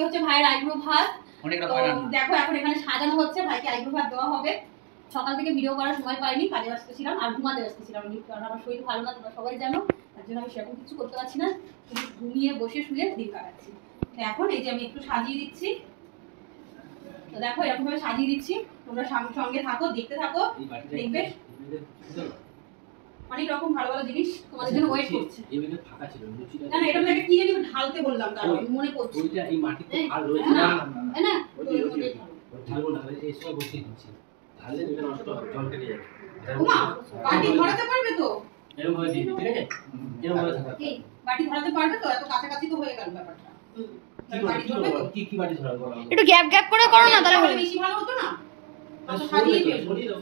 আজকে হচ্ছে ভাইয়ের আইব্রো ভাত। তো দেখো এখন এখানে সাজানো হচ্ছে, ভাইকে আইব্রো ভাত দেওয়া হবে। সকাল থেকে ভিডিও করার সময় পাইনি, কাজে ব্যস্ত ছিলাম আর ঘুমাতে ব্যস্ত ছিলাম, কারণ আমার শরীর ভালো না, তোমরা সবাই জানো। তার জন্য আমি সেরকম কিছু করতে পারছি না, কিন্তু ঘুমিয়ে বসে শুয়ে দিন কাটাচ্ছি। এখন এই যে আমি একটু সাজিয়ে দিচ্ছি, তো দেখো এরকম ভাবে সাজিয়ে দিচ্ছি, তোমরা সঙ্গে থাকো, দেখতে থাকো, দেখবে অনেক রকম ভালো ভালো জিনিস তোমাদের জন্য ওয়েট করছে। না না, এটা কি জানি ঢালতে বললাম, কারণ মনে পড়ছে ওইটা এই মাটিতে আর রয়েছে না না ঢালবো না, এই সব বসে দিচ্ছি, ঢাললে এটা নষ্ট হবে, জল কেটে যাবে। ওমা বাটি ধরাতে পারবে তো? এরকম ভাবে দিবি, ঠিক আছে? এরকম ভাবে থাকা, এই বাটি ধরাতে পারবে তো? এত কাছাকাছি তো হয়ে গেল ব্যাপারটা। কি বাটি ধরাবো? একটু গ্যাপ গ্যাপ করে করো না, তাহলে বেশি ভালো হতো না। আচ্ছা সাজিয়ে দিও,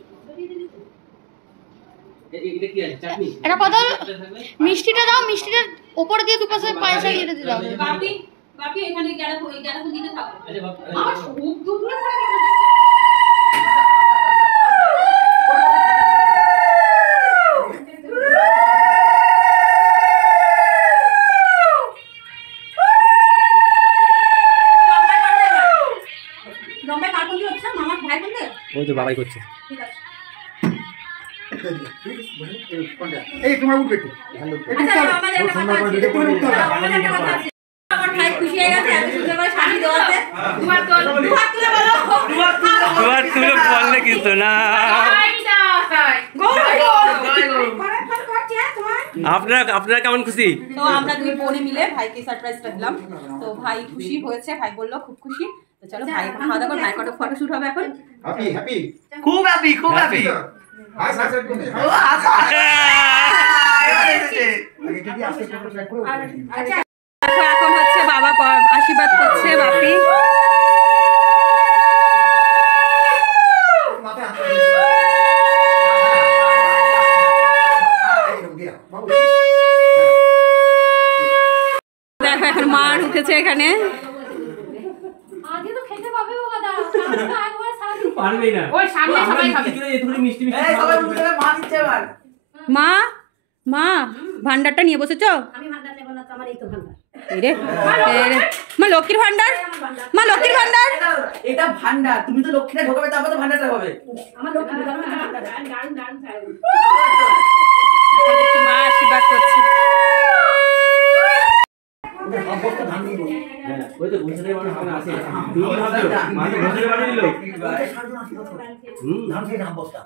এটা কি আছে? চাটনি? এটা বদল মিষ্টিটা দাও, মিষ্টিটার উপর দিয়ে দুপাশে পায়েসা দিয়ে দাও। বাপি বাপি এখানে গ্যারা ফুল দিতে থাকো। আরে বাপ, আমার সব দুপুরে করে লম্বা কার কোন হচ্ছে? মামা ভাই বলতে ওই তো বাবাই করছে। ঠিক আছে এই তোমার উঠবে একটু ভালো। আচ্ছা আমাদের একটা কথা আছে, আমার ভাই খুশি হয়ে গেছে এত সুন্দর করে শাড়ি দেওয়াতে। দুহাত তুলে বলো, দুহাত তুলে বললে কিছু না। আপনারা কেমন খুশি? তো আমরা দুই বোনে মিলে ভাইকে সারপ্রাইজটা দিলাম, তো ভাই খুশি হয়েছে, ভাই বললো খুব খুশি। তো চলো ভাই খাওয়া দাওয়া, ভাই কত ফটো শুট হবে এখন। হ্যাপি হ্যাপি খুব হ্যাপি খুব হ্যাপি। এখন হচ্ছে বাবা আশীর্বাদ করছে বাপি। দেখো এখন মা ঢুকেছে এখানে। মা মা ভান্ডারটা নিয়ে বসেছো? মা লক্ষ্মীর ভান্ডার, মা লক্ষ্মীর ভান্ডার, এটা ভান্ডার, তুমি তো লক্ষ্মীটা ঢোকাবে, তারপর তো ভান্ডারটা হবে। আমার লক্ষ্মী মা আশীর্বাদ করছে।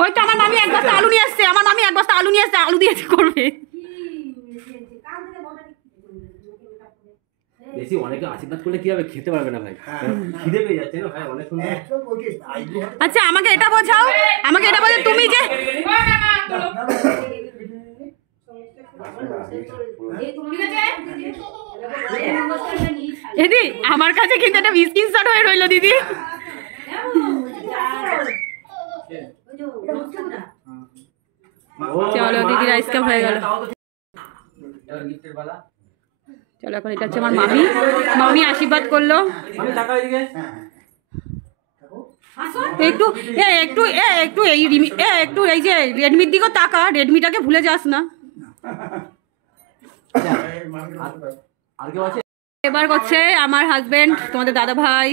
ওই তো আমার মামি এক বস্তা আলু নিয়ে আসছে, আমার মামি এক বস্তা আলু নিয়ে আসছে, আলু দিয়ে করবে। বেশি অনেকে আশীর্বাদ করলে কি হবে, খেতে পারবে না ভাই, খিদে পেয়ে যাচ্ছে না ভাই অনেক সুন্দর। আচ্ছা আমাকে এটা বোঝাও, আমাকে এটা বোঝাও, তুমি যে দিদি আমার কাছে কিন্তু একটা স্ক্রিনশট হয়ে রইলো দিদি। চলো দিদি রাইস কাপ হয়ে গেল। চলো এখন এটা হচ্ছে আমার মামি, মামি আশীর্বাদ করলো। একটু একটু একটু একটু এই যে রেডমির দিকেও তাকা, রেডমিটাকে ভুলে যাস না। এবার করছে আমার হাজবেন্ড, তোমাদের দাদা ভাই।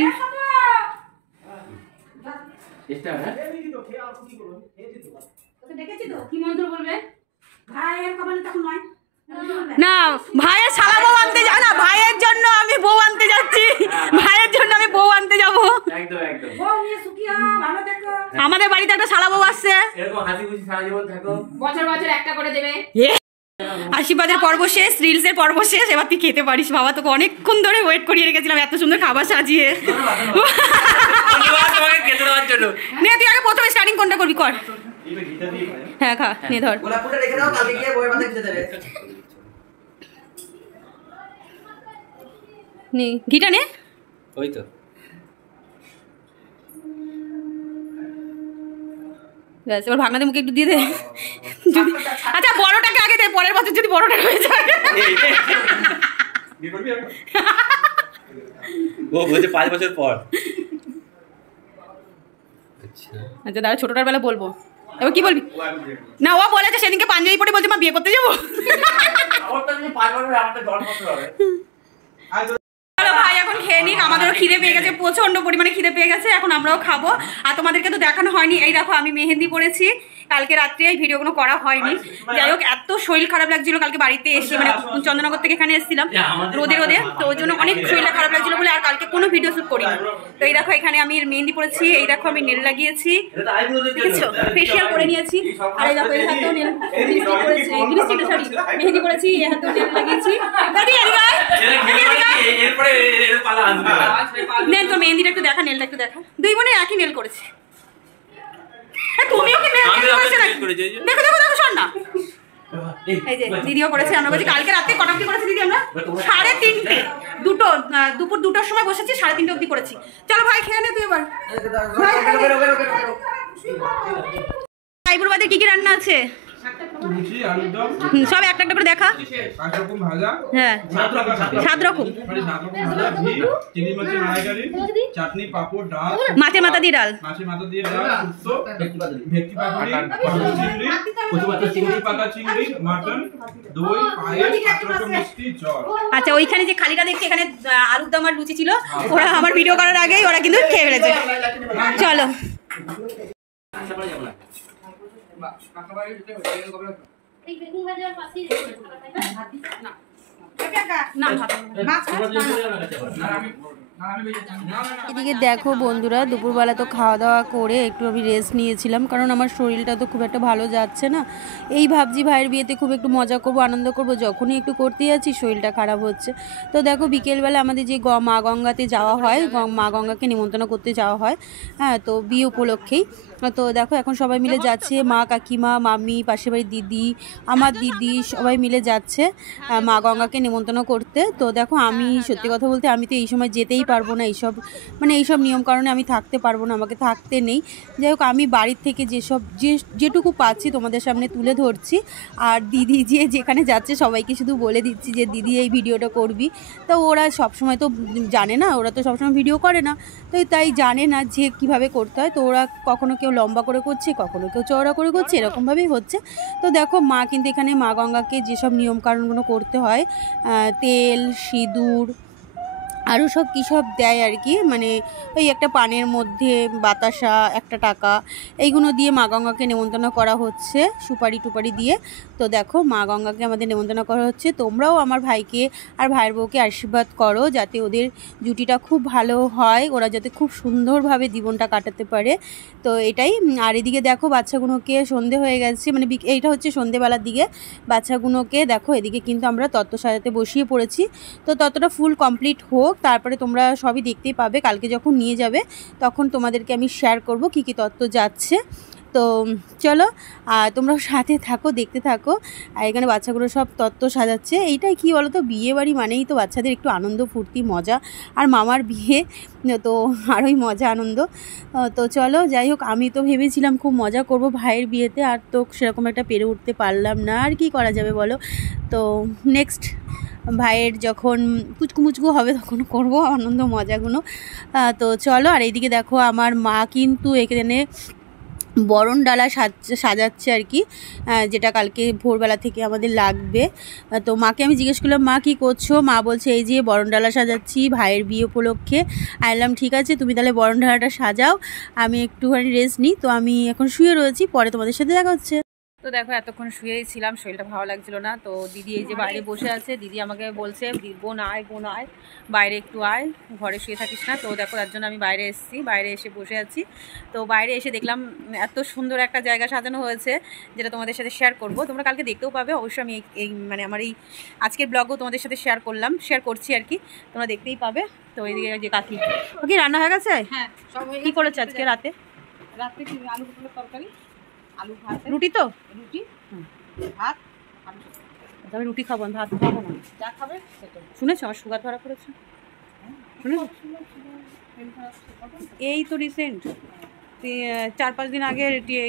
না ভাইয়ের শালা বউ আনতে যাও না, ভাইয়ের জন্য আমি বউ আনতে যাচ্ছি, ভাইয়ের জন্য আমি বউ আনতে যাবো। আমাদের বাড়িতে একটা শালা বউ আসছে, বছর বছর একটা করে দেবে। আশীর্বাদের পর্ব শেষ, রিলসের পর্ব শেষ, এবার তুই খেতে পারিস। বাবা তোকে অনেকক্ষণ ধরে ওয়েট করিয়ে রেখেছিলাম, এত সুন্দর খাবার সাজিয়ে। নে তুই আগে প্রথমে স্টার্টিং কোনটা করবি কর। হ্যাঁ খা, নে ধর। নে ঘিটা নে। ওই তো ব্যাস, এবার ভাঙনাতে মুখে একটু দিয়ে দে। যদি আচ্ছা বড়টাকে আগে দে, পরের বছর যদি বড়টা হয়ে যায়। ও বলছে 5 বছর পর। আচ্ছা দাঁড়া, ছোটটার বেলা বলবো। এবার কি বলবি? না ও বলেছে সেদিনকে পাঞ্জাবি পরে বলছে মা বিয়ে করতে যাবো। চলো ভাই এখন খেয়ে নিক, আমাদেরও খিদে পেয়ে গেছে, প্রচণ্ড পরিমাণে খিদে পেয়ে গেছে, এখন আমরাও খাবো। আর তোমাদেরকে তো দেখানো হয়নি, এই দেখো আমি মেহেন্দি পরেছি, কালকে রাত্রে এই ভিডিওগুলো করা হয়নি। যাই হোক, এত শরীর খারাপ লাগছিল কালকে বাড়িতে এসে, মানে চন্দননগর থেকে এখানে এসেছিলাম রোদে, তো ওই জন্য অনেক শরীরটা খারাপ লাগছিল বলে আর কালকে কোনো ভিডিও শ্যুট করিনি। তো এই দেখো এখানে আমি মেহেন্দি পরেছি, এই দেখো আমি নেল লাগিয়েছি, দেখেছো, ফেসিয়াল করে নিয়েছি। আর এই দেখো এই হাতেও নেল লিপস্টিক সরি মেহেন্দি করেছি, এই হাতেও নেল লাগিয়েছি। নেল তো মেহেন্দিটা একটু দেখা, নেলটা একটু দেখা, দুই বোনে একই নেল করেছে। তুমিও কি নেল করেছো নাকি? দেখো দেখো দেখো, শোন না, এই যে দিদিও করেছে। আমরা বলছি কালকে রাতে কটা অবধি করেছি দিদি? আমরা 3:30 দুপুর 2টার সময় বসেছি, 3:30 অবধি করেছি। চলো ভাই খেয়ে নে তুই এবার। আইবুড়ো বাদে কি কি রান্না আছে? সব একটা একটা করে দেখা। হ্যাঁ, 7 রকম। চাটনি, পাপড়, ডাল, মাছের মাথা দিয়ে ডাল, চিংড়ি পাতা, চিংড়ি, মাটন, দই, পায়েস, 5 রকম মিষ্টি, জল। আচ্ছা, ওইখানে যে খালিটা দেখছি এখানে আলুর দম আর লুচি ছিল, ওরা আমার ভিডিও করার আগেই ওরা কিন্তু খেয়ে ফেলেছে। চলো এদিকে দেখো বন্ধুরা, দুপুরবেলা তো খাওয়া দাওয়া করে একটু আমি রেস্ট নিয়েছিলাম, কারণ আমার শরীরটা তো খুব একটা ভালো যাচ্ছে না। এই ভাবছি ভাইয়ের বিয়েতে খুব একটু মজা করব, আনন্দ করব, যখনই একটু করতে যাচ্ছি শরীরটা খারাপ হচ্ছে। তো দেখো বিকেলবেলা আমাদের যে মা গঙ্গাতে যাওয়া হয়, মা গঙ্গাকে নিমন্ত্রণ করতে যাওয়া হয়, হ্যাঁ, তো বিয়ে উপলক্ষেই। তো দেখো এখন সবাই মিলে যাচ্ছে, মা, কাকিমা, মামি, পাশের বাড়ির দিদি, আমার দিদি, সবাই মিলে যাচ্ছে মা গঙ্গাকে নিমন্ত্রণ করতে। তো দেখো আমি সত্যি কথা বলতে আমি তো এই সময় যেতেই পারবো না, এইসব নিয়ম কারণে আমি থাকতে পারবো না, আমাকে থাকতে নেই। যাই হোক, আমি বাড়ির থেকে যেটুকু পাচ্ছি তোমাদের সামনে তুলে ধরছি। আর দিদি যেখানে যাচ্ছে সবাইকে শুধু বলে দিচ্ছি যে দিদি এই ভিডিওটা করবি। তো ওরা সবসময় তো জানে না, ওরা তো সবসময় ভিডিও করে না, তো তাই জানে না যে কিভাবে করতে হয়। তো ওরা কখনো কেউ লম্বা করে করছে, কখনো কেউ চওড়া করে করছে, এরকমভাবেই হচ্ছে। তো দেখো মা কিন্তু এখানে মা গঙ্গাকে যেসব নিয়মকানুনগুলো করতে হয়, তেল, সিঁদুর, আরও সব কী সব দেয় আর কি, মানে ওই একটা পানের মধ্যে বাতাসা, 1 টাকা, এইগুলো দিয়ে মা গঙ্গাকে নেমন্তন্ন করা হচ্ছে, সুপারি টুপারি দিয়ে। তো দেখো মা গঙ্গাকে আমাদের নেমন্তন্ন করা হচ্ছে। তোমরাও আমার ভাইকে আর ভাইয়ের বউকে আশীর্বাদ করো যাতে ওদের জুটিটা খুব ভালো হয়, ওরা যাতে খুব সুন্দরভাবে জীবনটা কাটাতে পারে। তো এটাই। আর এদিকে দেখো বাচ্চাগুলোকে, সন্ধে হয়ে গেছে, মানে এইটা হচ্ছে সন্ধেবেলার দিকে, বাচ্চাগুলোকে দেখো এদিকে কিন্তু আমরা তত্ত্ব সাজাতে বসিয়ে পড়েছি। তো ততটা ফুল কমপ্লিট হোক, তারপরে তোমরা সবই দেখতেই পাবে। কালকে যখন নিয়ে যাবে তখন তোমাদেরকে আমি শেয়ার করব কী কী তত্ত্ব যাচ্ছে। তো চলো তোমরা সাথে থাকো, দেখতে থাকো। আর এখানে বাচ্চাগুলো সব তত্ত্ব সাজাচ্ছে। এইটাই কী বলো তো, বিয়ে বাড়ি মানেই তো বাচ্চাদের একটু আনন্দ, ফুর্তি, মজা। আর মামার বিয়ে তো আরোই মজা, আনন্দ। তো চলো, যাই হোক, আমি তো ভেবেছিলাম খুব মজা করব ভাইয়ের বিয়েতে, আর তো সেরকম একটা পেরে উঠতে পারলাম না। আর কি করা যাবে বলো। তো নেক্সট ভাইয়ের যখন কুচকু হবে তখন করব আনন্দ মজাগুলো। তো চলো। আর এইদিকে দেখো আমার মা কিন্তু এখানে বরণ ডালা সাজাচ্ছে আর কি, যেটা কালকে ভোরবেলা থেকে আমাদের লাগবে। তো মাকে আমি জিজ্ঞেস করলাম, মা কী করছো? মা বলছে এই যে বরণ ডালা সাজাচ্ছি ভাইয়ের বিয়ে উপলক্ষে। আইলাম ঠিক আছে, তুমি তাহলে বরণ ডালাটা সাজাও, আমি একটুখানি রেস্ট নিই। তো আমি এখন শুয়ে রয়েছি, পরে তোমাদের সাথে দেখা হচ্ছে। তো দেখো এতক্ষণ শুয়েই ছিলাম, শরীরটা ভালো লাগছিল না। তো দিদি এই যে বাইরে বসে আছে, দিদি আমাকে বলছে বোন আয় বাইরে একটু আয়, ঘরে শুয়ে থাকিস না। তো দেখো তার জন্য আমি বাইরে এসেছি, বাইরে এসে বসে আছি। তো বাইরে এসে দেখলাম এত সুন্দর একটা জায়গা সাজানো হয়েছে, যেটা তোমাদের সাথে শেয়ার করব। তোমরা কালকে দেখতেও পাবে অবশ্যই। আমি এই মানে আমার এই আজকের ব্লগও তোমাদের সাথে শেয়ার করছি আর কি, তোমরা দেখতেই পাবে। তো এইদিকে যে কাকি কি রান্না হয়ে গেছে? হ্যাঁ, কী করেছে আজকে রাতে? কি আলু পটলের তরকারি, আলু ভাত, রুটি। তো রুটি, ভাত, আমি রুটি খাবো, ভাত খাবো না। যা খাবে সেটা। শুনেছো আমার সুগার ধরা পড়েছে? শুনেছো? এই তো রিসেন্ট 4-5 দিন আগে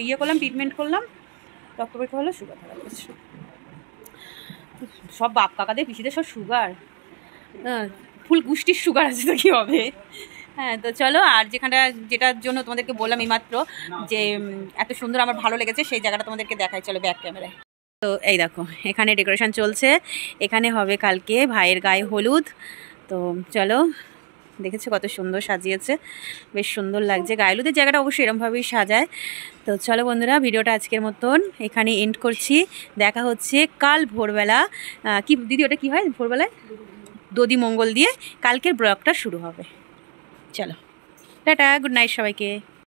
ইয়ে করলাম, ট্রিটমেন্ট করলাম, রক্ত পরীক্ষা হলো, সুগার ধরা পড়েছে। সব বাপ কাকাদের পিসিদের সব সুগার, ফুল গুষ্টির সুগার আছে, তো কী হবে। হ্যাঁ, তো চলো। আর যেটার জন্য তোমাদেরকে বললাম এইমাত্র যে এত সুন্দর আমার ভালো লেগেছে, সেই জায়গাটা তোমাদেরকে দেখাই, চলো ব্যাক ক্যামেরায়। তো এই দেখো এখানে ডেকোরেশন চলছে, এখানে হবে কালকে ভাইয়ের গায়ে হলুদ। তো চলো দেখেছো কত সুন্দর সাজিয়েছে, বেশ সুন্দর লাগছে। গাইলুদের জায়গাটা অবশ্যই এরমভাবেই সাজায়। তো চলো বন্ধুরা, ভিডিওটা আজকের মতন এখানে এন্ড করছি। দেখা হচ্ছে কাল ভোরবেলা। কি দিদি ওটা কি হয় ভোরবেলায়? দধি মঙ্গল দিয়ে কালকের ব্লগটা শুরু হবে। চলো টাটা, গুড নাইট সবাইকে।